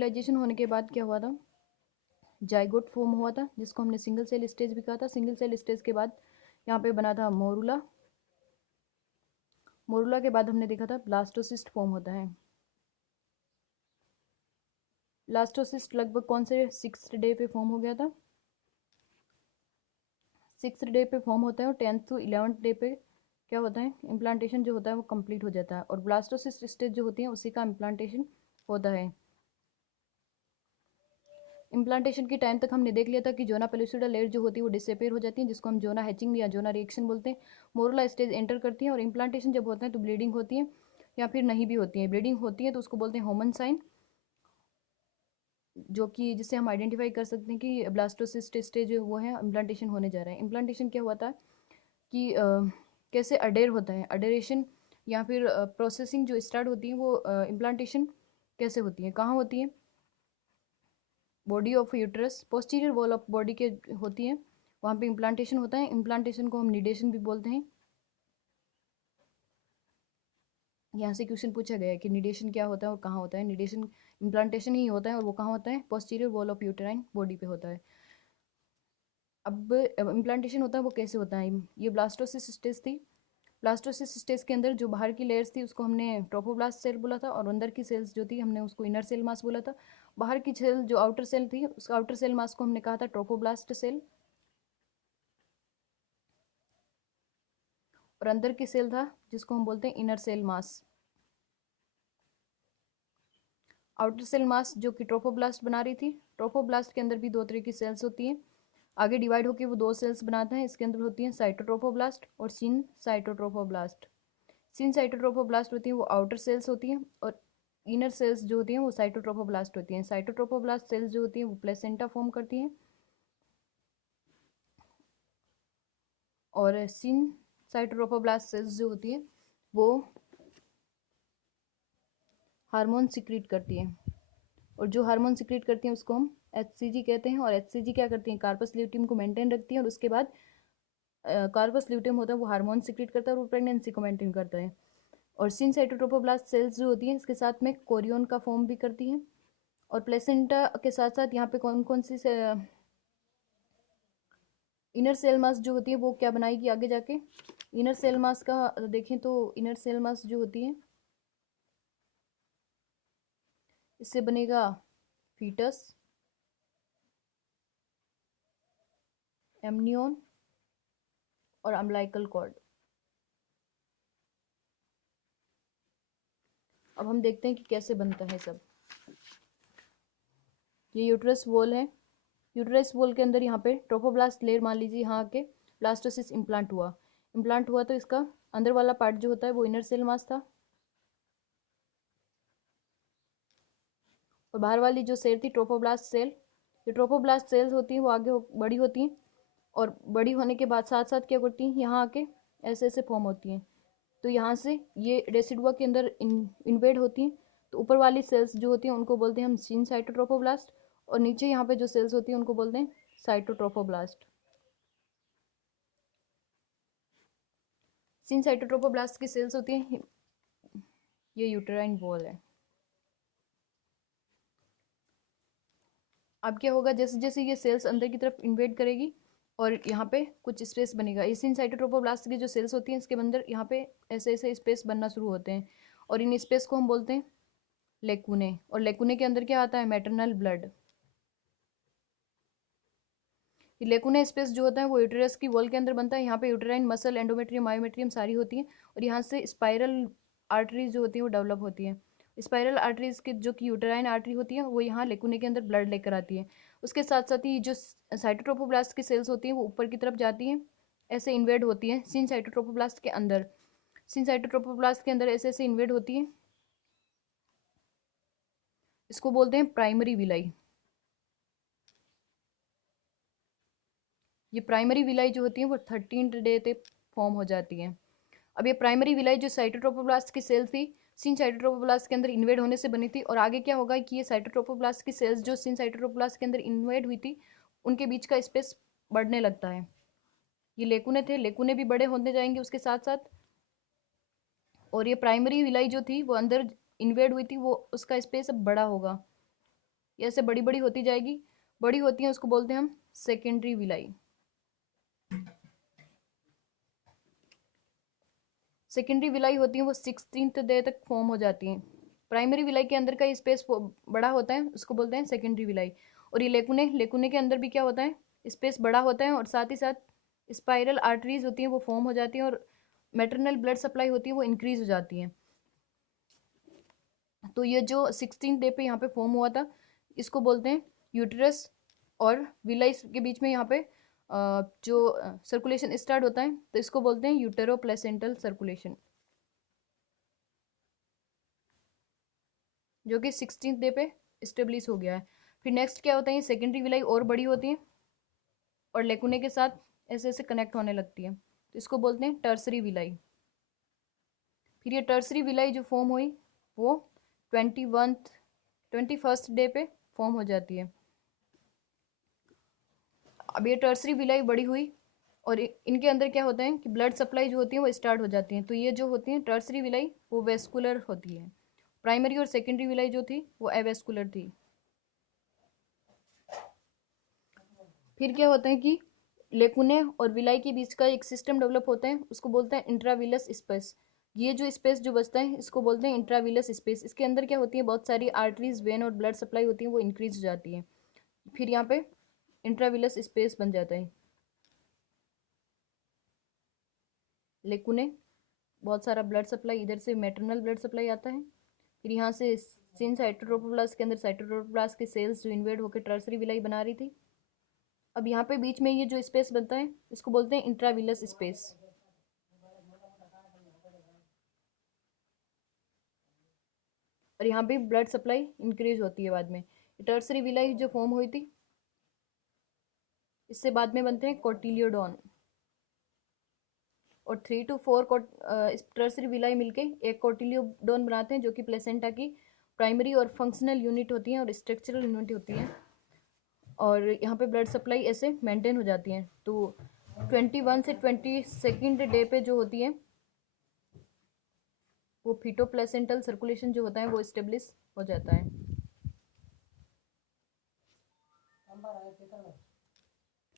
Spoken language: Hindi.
फर्टिलाइजेशन होने के बाद क्या हुआ था, जाइगोट फॉर्म हुआ था जिसको हमने सिंगल सेल स्टेज भी कहा था। सिंगल सेल स्टेज के बाद यहाँ पे बना था मोरूला। मोरूला के बाद हमने देखा था ब्लास्टोसिस्ट फॉर्म होता है। ब्लास्टोसिस्ट लगभग कौन से 6th डे पे फॉर्म हो गया था, 6th डे पे फॉर्म होता है और 10th to 11th डे पे क्या होता है, इम्प्लांटेशन जो होता है वो कंप्लीट हो जाता है। और ब्लास्टोसिस्ट स्टेज जो होती है उसी का इम्प्लांटेशन होता है। इम्प्लांटेशन के टाइम तक हमने देख लिया था कि जोना पेलुसिडा लेयर जो होती है वो डिसअपेयर हो जाती है, जिसको हम जोना हैचिंग या जोना रिएक्शन बोलते हैं। मोरूला स्टेज एंटर करती है और इम्प्लांटेशन जब होता है तो ब्लीडिंग होती है या फिर नहीं भी होती है। ब्लीडिंग होती है तो उसको बोलते हैं होमन साइन, जो कि जिससे हम आइडेंटिफाई कर सकते हैं कि ब्लास्टोसिस्ट स्टेज वो है, इम्प्लांटेशन होने जा रहा है। इम्प्लांटेशन क्या हुआ था कि कैसे अडेर होता है, अडेरेशन या फिर प्रोसेसिंग जो स्टार्ट होती है वो इम्प्लांटेशन कैसे होती है, कहाँ होती है, body of uterus, posterior wall of body के होती है, वहाँ पे इम्प्लांटेशन होता है। इम्प्लांटेशन को हम निडेशन भी बोलते हैं। यहाँ से क्वेश्चन पूछा गया है कि निडेशन क्या होता है और कहाँ होता है। निडेशन इम्प्लांटेशन ही होता है और वो कहाँ होता है, posterior wall of uterine body पे होता है। अब इम्प्लांटेशन होता है वो कैसे होता है, ये ब्लास्टोसिस स्टेज थी। ब्लास्टोसिस स्टेज के अंदर जो बाहर की लेयर्स थी उसको हमने ट्रोफोब्लास्ट सेल बोला था और अंदर की सेल्स जो थी हमने उसको इनर सेल मास बोला था। बाहर की सेल जो आउटर सेल थी उस आउटर सेल मास को हमने कहा था ट्रोफोब्लास्ट सेल, और अंदर की सेल था जिसको हम बोलते हैं inner cell mass. Outer cell mass जो कि ट्रोफोब्लास्ट बना रही थी। ट्रोफोब्लास्ट के अंदर भी दो तरह की सेल्स होती हैं, आगे डिवाइड होकर वो दो सेल्स बनाते हैं। इसके अंदर होती हैं साइटोट्रोफोब्लास्ट और सिन साइटोट्रोफोब्लास्ट। सिन साइटोट्रोफोब्लास्ट होती है वो आउटर सेल्स होती हैं और इनर सेल्स जो होती हैं वो साइटोट्रोफोब्लास्ट होती हैं। साइटोट्रोफोब्लास्ट सेल्स जो होती हैं वो प्लेसेंटा फॉर्म करती हैं और सिन साइटोट्रोफोब्लास्ट सेल्स जो होती हैं वो हार्मोन सिक्रीट करती हैं, और जो हार्मोन सिक्रीट करती हैं उसको हम HCG कहते हैं। और HCG क्या करती है, कार्पस ल्यूटियम को मेंटेन रखती है और उसके बाद कार्पस ल्यूटियम होता है वो हार्मोन सिक्रीट करता है और वो प्रेगनेंसी को मेंटेन करता है। और सिन साइटोट्रोफोब्लास्ट सेल्स जो होती हैं इसके साथ में कोरियन का फॉर्म भी करती हैं। और प्लेसेंटा के साथ साथ यहाँ पे कौन कौन सी इनर सेल मास जो होती है वो क्या बनाएगी आगे जाके। इनर सेल मास का देखें तो इनर सेल मास जो होती है इससे बनेगा फीटस, एमनियोन और अम्बिलिकल कॉर्ड। अब हम देखते हैं कि कैसे बनता है सब। ये यूट्रस वॉल है, यूट्रस वॉल के अंदर यहाँ पे ट्रोफोब्लास्ट लेयर मान लीजिए यहाँ के ब्लास्टोसिस इम्प्लांट हुआ तो इसका अंदर वाला पार्ट जो होता है वो इनर सेल मास था और बाहर वाली जो सेल थी ट्रोफोब्लास्ट सेल। ये ट्रोफोब्लास्ट सेल्स होती हैं वो आगे बड़ी होती हैं और बड़ी होने के बाद साथ साथ क्या करती हैं, यहाँ आके ऐसे ऐसे फॉर्म होती हैं। तो यहाँ से ये रेसिडुआ के अंदर इन्वेड होती हैं। तो ऊपर वाली सेल्स जो होती हैं उनको बोलते हैं हम सिन साइटोट्रोफोब्लास्ट, और नीचे यहाँ पे जो सेल्स होती हैं उनको बोलते हैं साइटोट्रोफोब्लास्ट। सिन साइटोट्रोफोब्लास्ट की सेल्स होती हैं, ये यूटेराइन वॉल है। अब क्या होगा, जैसे जैसे ये सेल्स अंदर की तरफ इन्वेड करेगी और यहाँ पे कुछ स्पेस बनेगा। इस इन साइटोट्रोफोब्लास्ट की जो सेल्स होती हैं इसके अंदर यहाँ पे ऐसे ऐसे स्पेस बनना शुरू होते हैं और इन स्पेस को हम बोलते हैं लेकुने। और लेकुने के अंदर क्या आता है, मैटरनल ब्लड। ये लेकुने स्पेस जो होता है वो यूटेरस की वॉल के अंदर बनता है। यहाँ पे यूटेराइन मसल, एंडोमेट्रियम, मायोमेट्रियम सारी होती हैं और यहाँ से स्पाइरल आर्टरीज जो होती है वो डेवलप होती है। स्पाइरल आर्टरीज की जो कि यूटेराइन आर्टरी होती है वो यहाँ लेकुने के अंदर ब्लड लेकर आती है। उसके साथ साथ ही जो साइटोट्रोफोब्लास्ट की सेल्स होती हैं वो ऊपर की तरफ जाती हैं, ऐसे इन्वेड होती हैं सिन साइटोट्रोफोब्लास्ट के अंदर। सिन साइटोट्रोफोब्लास्ट के अंदर ऐसे ऐसे इन्वेड होती है, इसको बोलते हैं प्राइमरी विलाई। ये प्राइमरी विलाई जो होती है वो 13th डे तक फॉर्म हो जाती है। अब ये प्राइमरी विलाई जो साइटोट्रोफोब्लास्ट की सेल थी सिन साइटोट्रोफोब्लास्ट के अंदर इन्वेड होने से बनी थी, और आगे क्या होगा कि ये साइटोट्रोफोब्लास्ट की सेल्स जो सिन साइटोट्रोफोब्लास्ट के अंदर इन्वेड हुई थी उनके बीच का स्पेस बढ़ने लगता है। ये लेकुने थे, लेकुने भी बड़े होते जाएंगे उसके साथ साथ, और ये प्राइमरी विलाई जो थी वो अंदर इन्वेड हुई थी वो उसका स्पेस अब बड़ा होगा। ये ऐसे बड़ी बड़ी होती जाएगी, बड़ी होती है उसको बोलते हैं हम सेकेंडरी विलाई। सेकेंडरी विलाई होती है वो 16th डे तक फॉर्म हो जाती हैं। प्राइमरी विलाई के अंदर का स्पेस बड़ा होता है, उसको बोलते हैं सेकेंडरी विलाई। और ये लेकुने, लेकुने के अंदर भी क्या होता है, स्पेस बड़ा होता है और साथ ही साथ स्पाइरल आर्टरीज होती हैं वो फॉर्म हो जाती हैं और मैटरनल ब्लड सप्लाई होती है वो इंक्रीज हो जाती है। तो ये जो 16 डे पे यहाँ पे फॉर्म हुआ था इसको बोलते हैं यूटरस। और विलाई के बीच में यहाँ पे जो सर्कुलेशन स्टार्ट होता है तो इसको बोलते हैं यूटेरो प्लेसेंटल सर्कुलेशन, जो कि 16 डे पे स्टेब्लिश हो गया है। फिर नेक्स्ट क्या होता है, सेकेंडरी विलाई और बड़ी होती है और लेकुने के साथ ऐसे ऐसे कनेक्ट होने लगती है, तो इसको बोलते हैं टर्सरी विलाई। फिर ये टर्सरी विलाई जो फॉर्म हुई वो 21st डे पे फॉर्म हो जाती है। अब ये टर्सरी विलाई बड़ी हुई और इनके अंदर क्या होता है कि ब्लड सप्लाई जो होती है वो स्टार्ट हो जाती है। तो ये जो होती है टर्सरी विलाई वो वेस्कुलर होती है। प्राइमरी और सेकेंडरी विलाई जो थी वो एवेस्कुलर थी। फिर क्या होता है कि लेकुने और विलाई के बीच का एक सिस्टम डेवलप होता है, उसको बोलते हैं इंट्राविलस स्पेस। ये जो स्पेस जो बचता है इसको बोलते हैं इंट्राविलस स्पेस। इसके अंदर क्या होती है, बहुत सारी आर्टरीज, वेन और ब्लड सप्लाई होती है वो इंक्रीज हो जाती है। फिर यहाँ पे इंट्राविलस स्पेस बन जाता है। लेकुने, बहुत सारा ब्लड सप्लाई, इधर से मैटरनल ब्लड सप्लाई आता है। फिर यहाँ से सिन साइटोट्रोपोब्लास्ट के अंदर साइटोट्रोपोब्लास्ट के सेल्स जो इन्वेड होकर टर्सरी विलाई बना रही थी। अब यहाँ पे बीच में ये जो स्पेस बनता है इसको बोलते हैं इंट्राविलस स्पेस। और यहाँ पे ब्लड सप्लाई इंक्रीज होती है बाद में। टर्सरी विलाई जो फॉर्म हुई थी इससे बाद में बनते हैं कोटिलियोडॉन। और 3 to 4 टर्सरी विलाई मिलके एक कोटिलियोडॉन बनाते हैं, जो कि प्लेसेंटा की प्राइमरी और फंक्शनल यूनिट होती हैं और स्ट्रक्चरल यूनिट होती हैं। और यहाँ पे ब्लड सप्लाई ऐसे मेंटेन हो जाती है। तो 21 से 22nd डे पे जो होती है वो फीटो प्लेसेंटल सर्कुलेशन जो होता है वो स्टेब्लिश हो जाता है।